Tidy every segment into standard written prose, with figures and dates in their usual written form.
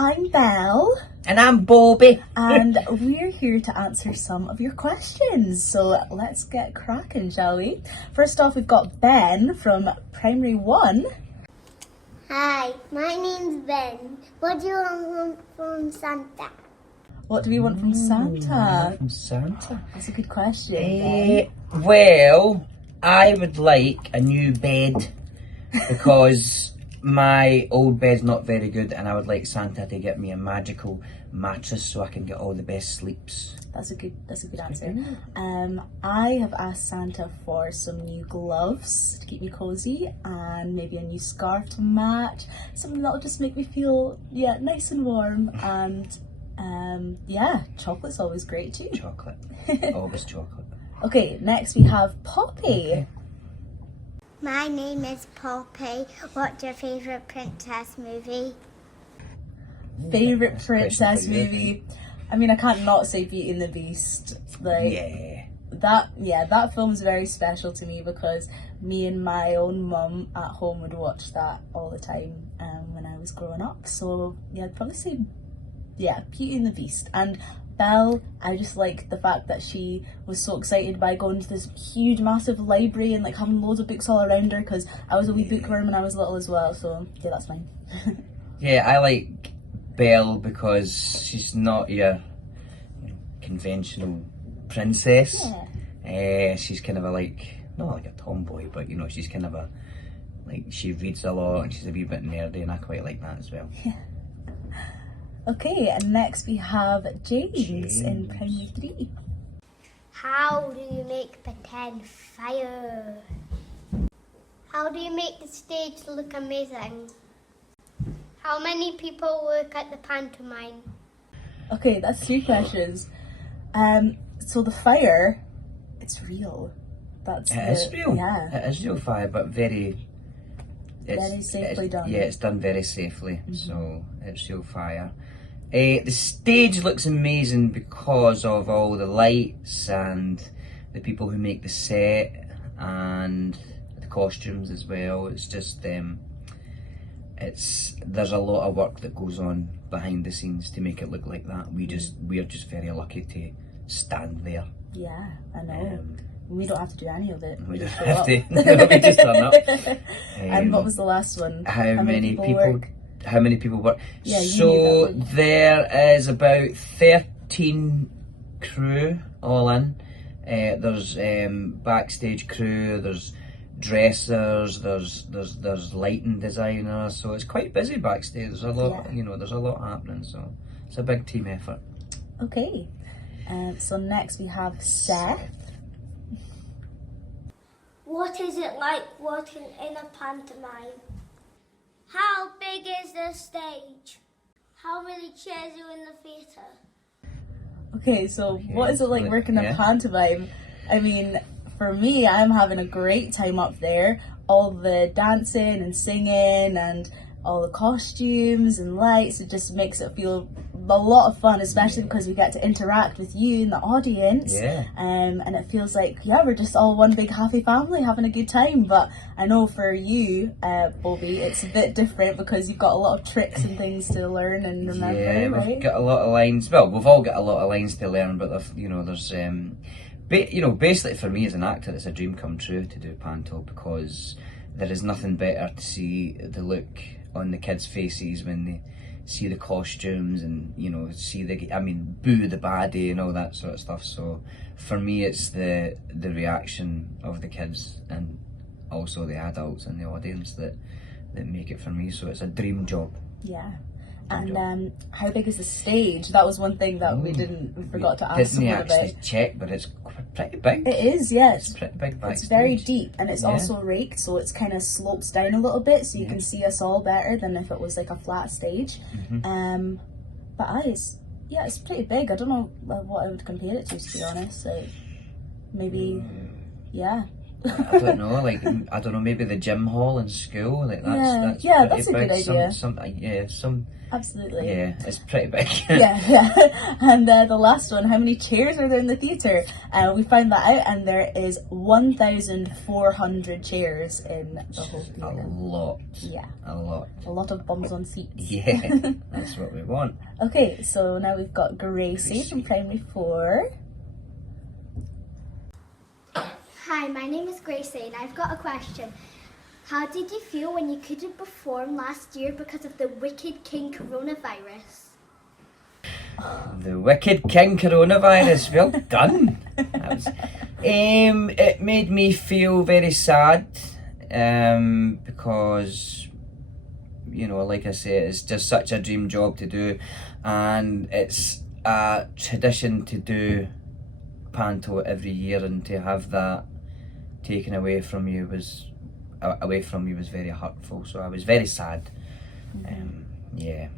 I'm Belle. And I'm Bobby. And we're here to answer some of your questions. So let's get cracking, shall we? First off, we've got Ben from Primary 1. Hi, my name's Ben. What do you want from Santa? What do we want from Santa? From Santa? That's a good question, Ben. Well, I would like a new bed because my old bed's not very good, and I would like Santa to get me a magical mattress so I can get all the best sleeps. That's a good answer. I have asked Santa for some new gloves to keep me cozy and maybe a new scarf to match. Something that'll just make me feel nice and warm. And chocolate's always great too. Chocolate. Always chocolate. Okay, next we have Poppy. Okay. My name is Poppy. What's your favourite princess movie? Favorite princess movie? I mean, I can't not say Beauty and the Beast. That film's very special to me because me and my own mum at home would watch that all the time when I was growing up. So yeah, I'd probably say Beauty and the Beast. And Belle, I just like the fact that she was so excited by going to this huge massive library and like having loads of books all around her, because I was a wee bookworm when I was little as well. So yeah, that's mine. Yeah, I like Belle because she's not your conventional princess. She's kind of not like a tomboy, but she's kind of she reads a lot and she's a wee bit nerdy, and I quite like that as well. Yeah. Okay, and next we have James in Primary 3. How do you make pretend fire? How do you make the stage look amazing? How many people work at the pantomime? Okay, that's 3 questions. So the fire, it's real. It is real. Yeah. It is real fire, but very safely done. Yeah, it's done very safely, so it's real fire. The stage looks amazing because of all the lights and the people who make the set and the costumes as well. It's just there's a lot of work that goes on behind the scenes to make it look like that. We're just very lucky to stand there. Yeah, I know. We don't have to do any of it. We don't have to. We just turn up. And what was the last one? How many people work? How many people work? Yeah, so there is about 13 crew all in. There's backstage crew, there's dressers, there's lighting designers, so it's quite busy backstage. There's a lot, there's a lot happening, so it's a big team effort. Okay, so next we have Seth. What is it like working in a pantomime? How big is the stage? How many chairs are in the theatre? Okay, so what is it like working a pantomime? I mean, for me, I'm having a great time up there. All the dancing and singing and all the costumes and lights, it just makes it feel a lot of fun, especially because we get to interact with you in the audience. And it feels like, we're just all one big happy family having a good time. But I know for you, Bobby, it's a bit different because you've got a lot of tricks and things to learn and remember, right? We've got a lot of lines. Well, we've all got a lot of lines to learn, but there's basically for me as an actor, it's a dream come true to do panto, because there is nothing better to see the look on the kids' faces when they see the costumes and boo the baddie and all that sort of stuff. So for me, it's the reaction of the kids and also the adults and the audience that make it for me. So it's a dream job. Yeah. And how big is the stage? That was one thing that we forgot to ask Didn't about. actually check, but it's pretty big. It is, yes. It's pretty big backstage. It's very deep, and it's also raked, so it's kind of slopes down a little bit, so you can see us all better than if it was like a flat stage. But it's pretty big. I don't know what I would compare it to be honest. Like maybe, I don't know, like, I don't know, maybe the gym hall in school, like that's that's a pretty good big. idea. Absolutely. Yeah, it's pretty big. yeah. And the last one, how many chairs are there in the theatre? We found that out, and there is 1,400 chairs in the whole theatre. A lot. Yeah. A lot. A lot of bums on seats. Yeah, that's what we want. Okay, so now we've got Gracie from Primary 4. Hi, my name is Gracie and I've got a question. How did you feel when you couldn't perform last year because of the Wicked King coronavirus? The Wicked King coronavirus, well done. It made me feel very sad because, you know, like I say, it's just such a dream job to do, and it's a tradition to do panto every year, and to have that taken away from you was very hurtful. So I was very sad. Yeah,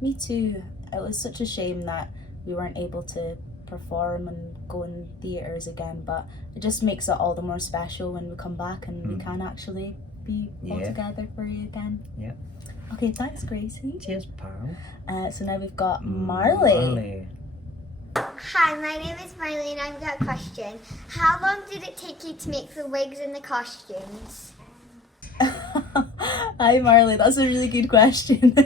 me too. It was such a shame that we weren't able to perform and go in theatres again, but it just makes it all the more special when we come back and we can actually be all together for you again. Yeah. Okay, thanks Gracie. Cheers, pal. So now we've got Marley. Hi, my name is Marley and I've got a question. How long did it take you to make the wigs and the costumes? Hi Marley, that's a really good question.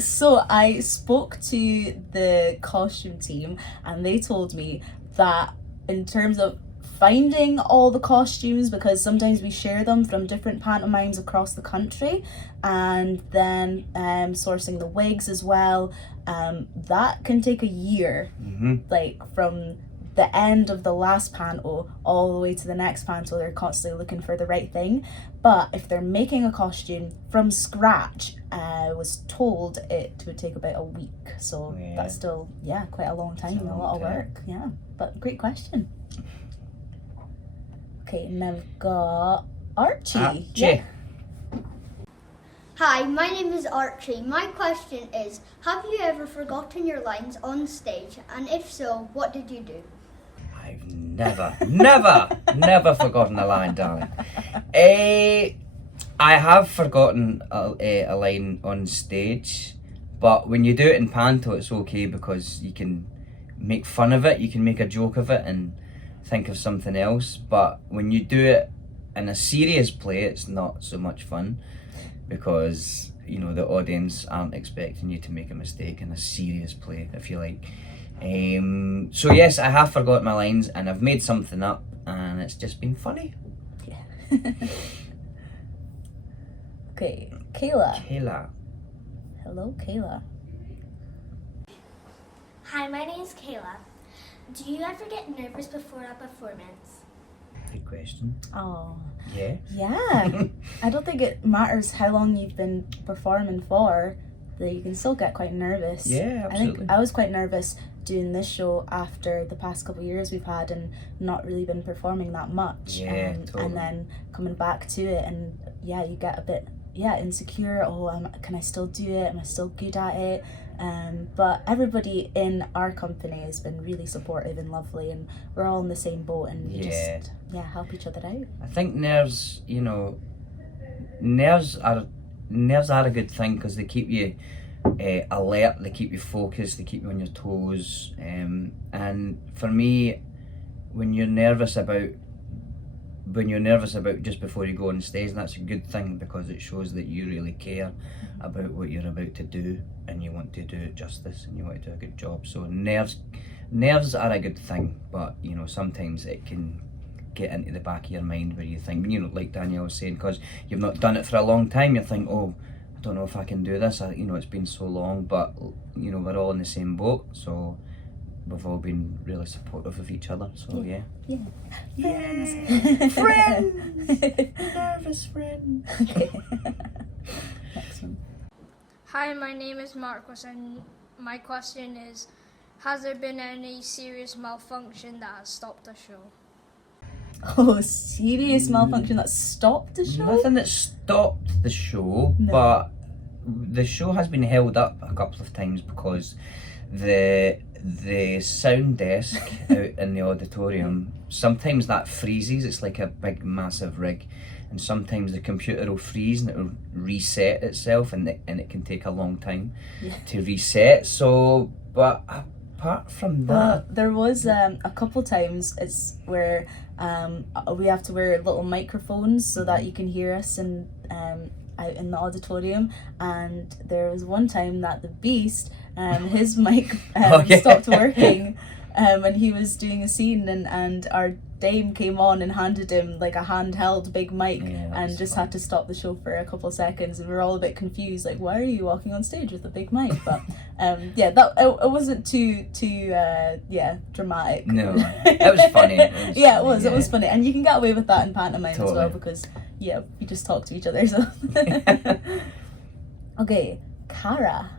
So I spoke to the costume team and they told me that in terms of finding all the costumes, because sometimes we share them from different pantomimes across the country, and then sourcing the wigs as well, that can take a year. Like from the end of the last panto all the way to the next panto, they're constantly looking for the right thing. But if they're making a costume from scratch, I was told it would take about a week. So that's still quite a long time and a lot of work. Yeah, but great question. Okay, and then we've got Archie. Yeah. Hi, my name is Archie. My question is, have you ever forgotten your lines on stage? And if so, what did you do? I've never forgotten a line, darling. I have forgotten a line on stage, but when you do it in panto, it's okay because you can make fun of it, you can make a joke of it and think of something else. But when you do it in a serious play, it's not so much fun because, you know, the audience aren't expecting you to make a mistake in a serious play, if you like. So yes, I have forgotten my lines and I've made something up and it's just been funny. Yeah. Okay, Kayla. Hello, Kayla. Hi, my name is Kayla. Do you ever get nervous before a performance? Good question. Oh. Yeah. I don't think it matters how long you've been performing for, that you can still get quite nervous. Yeah, absolutely. I think I was quite nervous doing this show after the past couple of years we've had and not really been performing that much. Yeah, totally. And then coming back to it and you get a bit insecure. Can I still do it? Am I still good at it? But everybody in our company has been really supportive and lovely, and we're all in the same boat, and we just help each other out. I think nerves are a good thing because they keep you alert, they keep you focused, they keep you on your toes. And for me, when you're nervous about just before you go on stage, that's a good thing because it shows that you really care about what you're about to do and you want to do it justice and you want to do a good job. So nerves are a good thing, but you know, sometimes it can get into the back of your mind where you think, you know, like Danielle was saying, because you've not done it for a long time, you think, oh, I don't know if I can do this, it's been so long, but you know, we're all in the same boat, so we've all been really supportive of each other, so yeah. Friends! Nervous friend. Okay. Next one. Hi, my name is Marcus and my question is, has there been any serious malfunction that has stopped the show? Oh, serious malfunction that stopped the show? Nothing that stopped the show, but the show has been held up a couple of times because the sound desk out in the auditorium, sometimes that freezes. It's like a big massive rig, and sometimes the computer will freeze and it'll reset itself, and it can take a long time to reset. So, but apart from that, well, there was a couple times it's where we have to wear little microphones so that you can hear us and out in the auditorium. And there was one time that the Beast, his mic stopped working, and he was doing a scene, and our dame came on and handed him like a handheld big mic, and just had to stop the show for a couple of seconds, and we were all a bit confused, like, why are you walking on stage with a big mic? But yeah, that it wasn't too dramatic. No, it was funny. It was funny, and you can get away with that in pantomime as well, because we just talk to each other. So okay, Cara.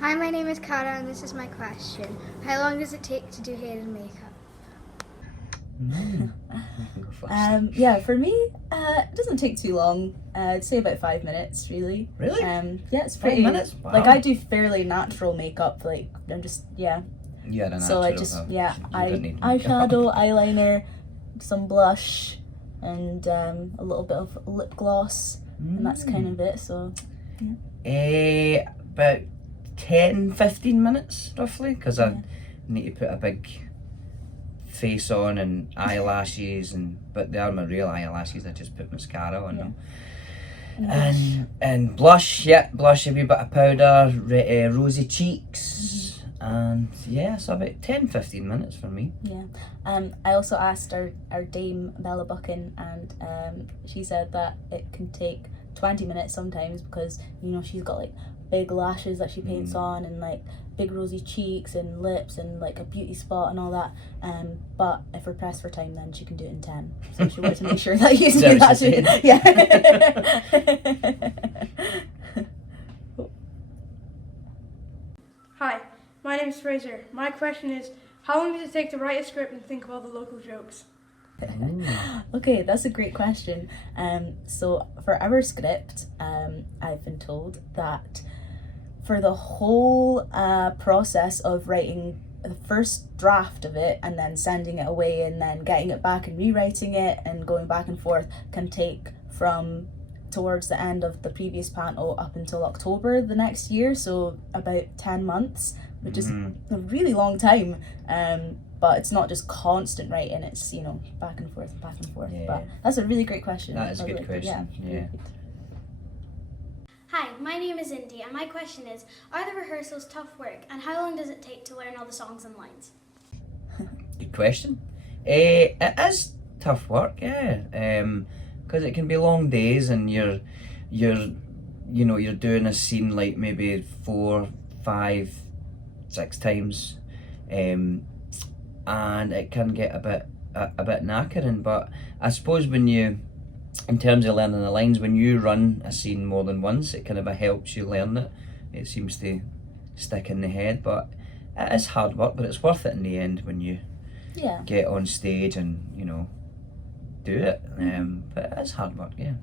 Hi, my name is Cara, and this is my question. How long does it take to do hair and makeup? For me, it doesn't take too long. I'd say about 5 minutes, really. Really? It's pretty. 5 minutes? Wow. Like, I do fairly natural makeup. Like, I'm just Yeah, so I just eyeshadow, eyeliner, some blush, and a little bit of lip gloss, and that's kind of it. So about 10-15 minutes roughly, because I need to put a big face on and eyelashes, but they are my real eyelashes. I just put mascara on them. And blush, a wee bit of powder, rosy cheeks, and so about 10-15 minutes for me. I also asked our dame Bella Buchan, and she said that it can take 20 minutes sometimes, because she's got like big lashes that she paints on, and like big rosy cheeks and lips and like a beauty spot and all that, but if we're pressed for time, then she can do it in 10. So she wanted to make sure that you do that too. Hi, my name is Fraser. My question is, how long does it take to write a script and think of all the local jokes? Okay, that's a great question. So for our script, I've been told that for the whole process of writing the first draft of it and then sending it away and then getting it back and rewriting it and going back and forth can take from towards the end of the previous panto up until October the next year, so about 10 months, which is a really long time. But it's not just constant writing, it's back and forth. But that's a really great question. That is a good question. Yeah. Hi, my name is Indy, and my question is, are the rehearsals tough work, and how long does it take to learn all the songs and lines? Good question. It is tough work, because it can be long days, and you're doing a scene like maybe 4, 5, 6 times, and it can get a bit knackering. But I suppose in terms of learning the lines, when you run a scene more than once, it kind of helps you learn it. It seems to stick in the head, but it is hard work, but it's worth it in the end when you get on stage and do it. But it is hard work. I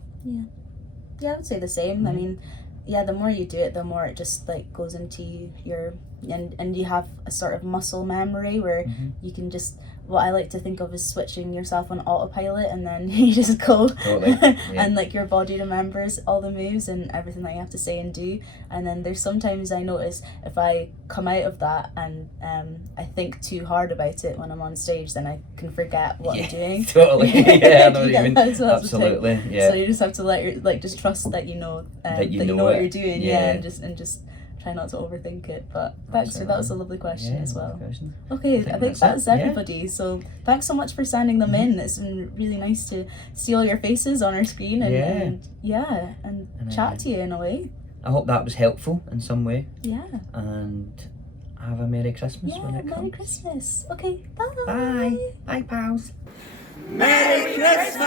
would say the same. I mean, the more you do it, the more it just like goes into your and you have a sort of muscle memory where you can just, what I like to think of is switching yourself on autopilot, and then you just go and like your body remembers all the moves and everything that you have to say and do. And then there's sometimes I notice if I come out of that and I think too hard about it when I'm on stage, then I can forget what I'm doing. Totally. I know what you mean. Absolutely. So you just have to just trust that you know what you're doing. And just try not to overthink it. But that was a lovely question as well. Okay, I think that's everybody. So thanks so much for sending them in. It's been really nice to see all your faces on our screen and chat to you in a way. I hope that was helpful in some way. Yeah. And have a Merry Christmas when it comes. Merry Christmas. Okay, bye. Bye. Bye, pals. Merry Christmas!